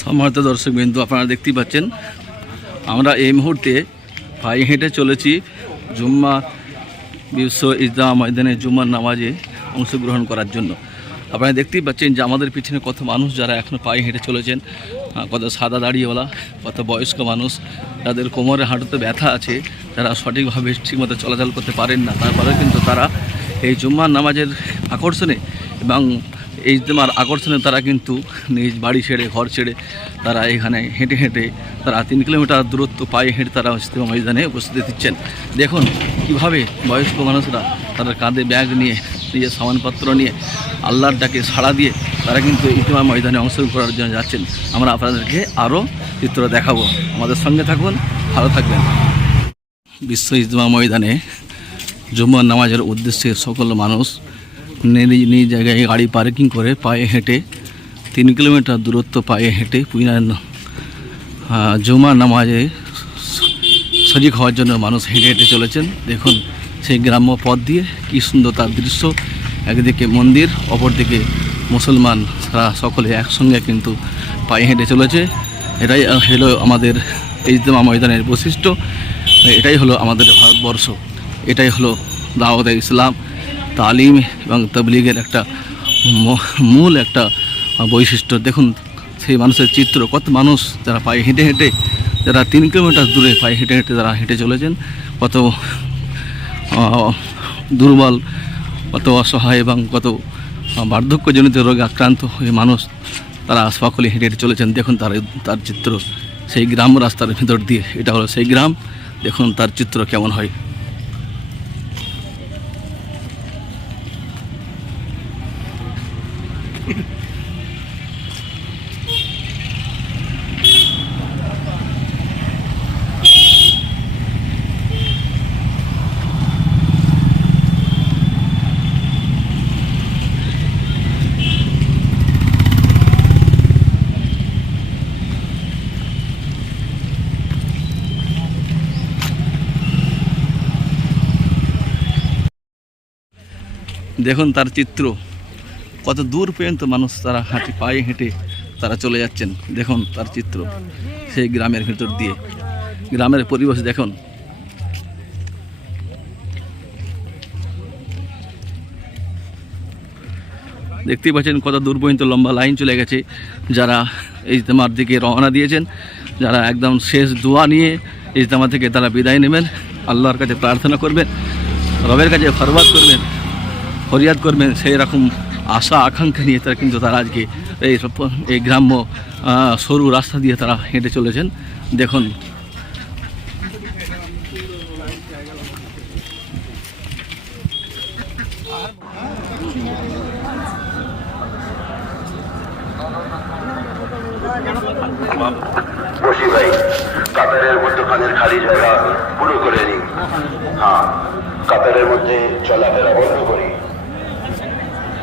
সম্মানিত দর্শক বিন্দু, আপনারা দেখতেই পাচ্ছেন, আমরা এই মুহূর্তে পায়ে হেঁটে চলেছি জুম্মা বিশ্ব ইজদা ময়দানে জুম্মার নামাজে অংশগ্রহণ করার জন্য। আপনারা দেখতেই পাচ্ছেন যে আমাদের পিছনে কত মানুষ যারা এখনও পায়ে হেঁটে চলেছেন কত সাদা দাড়িওয়ালা, কত বয়স্ক মানুষ, যাদের কোমরে হাঁটুতে ব্যথা আছে, যারা সঠিকভাবে ঠিকমতো চলাচল করতে পারেন না। তারপরে কিন্তু তারা এই জুম্মার নামাজের আকর্ষণে এবং এই ইজতেমার আকর্ষণে তারা কিন্তু নিজ বাড়ি ছেড়ে, ঘর ছেড়ে তারা এখানে হেঁটে হেঁটে তারা তিন কিলোমিটার দূরত্ব পায়ে হেঁটে তারা ইজতেমা ময়দানে উপস্থিতি দিচ্ছেন। দেখুন কীভাবে বয়স্ক মানুষরা তাদের কাঁধে ব্যাগ নিয়ে নিজের সামানপত্র নিয়ে, আল্লাহর ডাকে সাড়া দিয়ে তারা কিন্তু ইজতেমা ময়দানে অংশগ্রহণ করার জন্য যাচ্ছেন। আমরা আপনাদেরকে আরও চিত্র দেখাবো। আমাদের সঙ্গে থাকুন, ভালো থাকবেন। বিশ্ব ইজতেমা ময়দানে জুম্মার নামাজের উদ্দেশ্যে সকল মানুষ নিজ নিজ জায়গায় গাড়ি পার্কিং করে পায়ে হেঁটে তিন কিলোমিটার দূরত্ব পায়ে হেঁটে পুইনা জুমার নামাজে সজিক হওয়ার জন্য মানুষ হেঁটে হেঁটে চলেছেন। দেখুন সেই গ্রাম্য পথ দিয়ে কী সুন্দর তার দৃশ্য। একদিকে মন্দির, অপরদিকে মুসলমান সারা সকলে একসঙ্গে কিন্তু পায়ে হেঁটে চলেছে। এটাই হলো আমাদের ইজতেমা ময়দানের বৈশিষ্ট্য। এটাই হলো আমাদের ভারতবর্ষ। এটাই হলো দাওয়াত ইসলাম তালিম এবং তবলিগের একটা মূল একটা বৈশিষ্ট্য। দেখুন, সেই মানুষের চিত্র, কত মানুষ যারা পায়ে হেঁটে হেঁটে, যারা তিন কিলোমিটার দূরে পায়ে হেঁটে হেঁটে যারা হেঁটে চলেছেন, কত দুর্বল, কত অসহায় এবং কত বার্ধক্যজনিত রোগে আক্রান্ত হয়ে মানুষ তারা সকলে হেঁটে হেঁটে চলেছেন। দেখুন তার তার চিত্র, সেই গ্রাম রাস্তার ভিতর দিয়ে, এটা হলো সেই গ্রাম। দেখুন তার চিত্র কেমন হয়। দেখুন তার চিত্র। কত দূর পর্যন্ত মানুষ তারা হাঁটি, পায়ে হেঁটে তারা চলে যাচ্ছেন, দেখুন তার চিত্র সেই গ্রামের ভিতর দিয়ে। গ্রামের পরিবেশ দেখুন। দেখতেই পাচ্ছেন কত দূর পর্যন্ত লম্বা লাইন চলে গেছে। যারা ইজতেমার দিকে রওনা দিয়েছেন, যারা একদম শেষ দোয়া নিয়ে ইজতেমা থেকে তারা বিদায় নেবেন। আল্লাহর কাছে প্রার্থনা করবেন, রবের কাছে ফরবাদ করবেন। ফরিয়াদ করবেন সেই রকম আশা, আকাঙ্ক্ষা নিয়ে তারা কিন্তু তারা আজকে এই এই গ্রাম্য সরু রাস্তা দিয়ে তারা হেঁটে চলেছেন। দেখুন। খালি জায়গা পুরো করে নিই হ্যাঁ কাতারের মধ্যে চলাফেরা বন্ধ করি।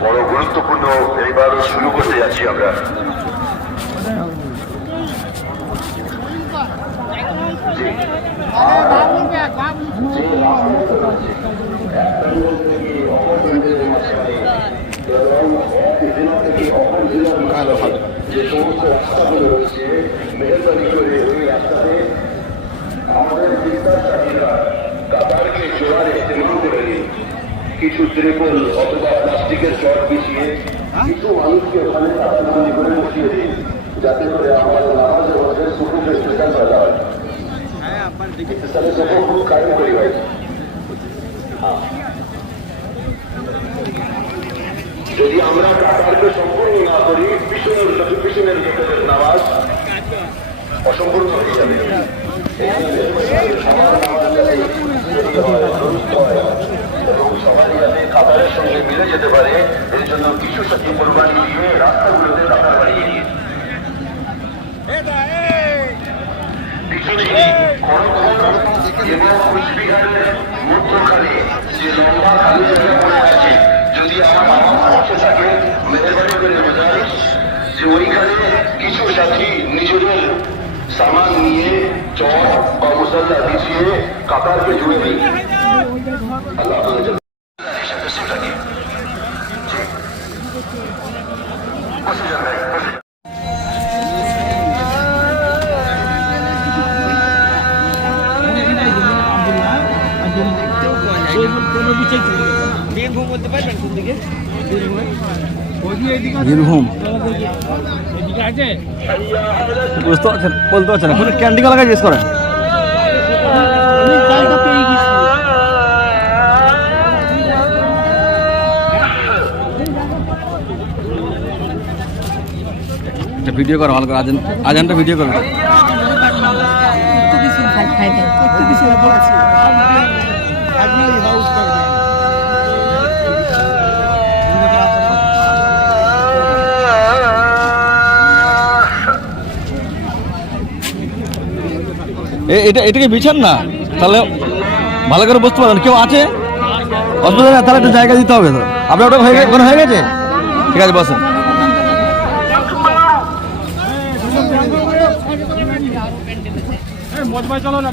বড় গুরুত্বপূর্ণ এইবার শুরু করতে যাচ্ছি আমরা। যে সমস্ত রাস্তাগুলো রয়েছে মেহরবানি করে ওই রাস্তাতে আমাদের বিস্তারকারীরা কাতারকে জোয়ারে ত্রিপুল করে দিন কিছু ত্রিপল অথবা প্লাস্টিকের চট বিছিয়ে কিছু মানুষকে ওখানে কাতারবন্দি করে বসিয়ে দিন যাতে করে আমাদের নামাজের মধ্যে সুখে স্টেশন করা হয় স্টেশনে সুখ খুব কায়ম করি ভাই যদি আমরা কাতারকে সম্পূর্ণ না করি পিছনের পিছনের ভেতরের নামাজ অসম্পূর্ণ হয়ে যাবে এবং সবাই কাতারের সঙ্গে মিলে যেতে পারে। এর জন্য কিছু সাথী কোরবানি দিয়ে রাস্তাগুলোতে কাতার বাড়িয়ে দিয়ে পিছনে খড়গপুর এবং কুচবিহারের মধ্যখানে যে লম্বা খালি জায়গা পড়ে আছে, যদি আমার পক্ষে থাকে, মেহরবানি করে বোঝাই যে ওইখানে কিছু নিজেদের সামান নিয়ে বা কাতারকে জুড়ে দিই আল্লাহ বীরভূম বলতে পারবেন কোন দিকে? বীরভূম। বুঝতে পারছেন বলতে পারছেন না। কোনো ক্যান্টিন এলাকায় জিজ্ঞেস করেন? একটা ভিডিও করো ভালো করে আজান আজানটা ভিডিও করো। এ- এটা এটাকে বিছান না? তাহলে ভালো করে বুঝতে পারবেন। কেউ আছে? অসুবিধা নেই তাহলে একটা জায়গা দিতে হবে তো। আপনার ওটা হয়ে গেছে হয়ে গেছে? ঠিক আছে বসেন। মজবাই চলো না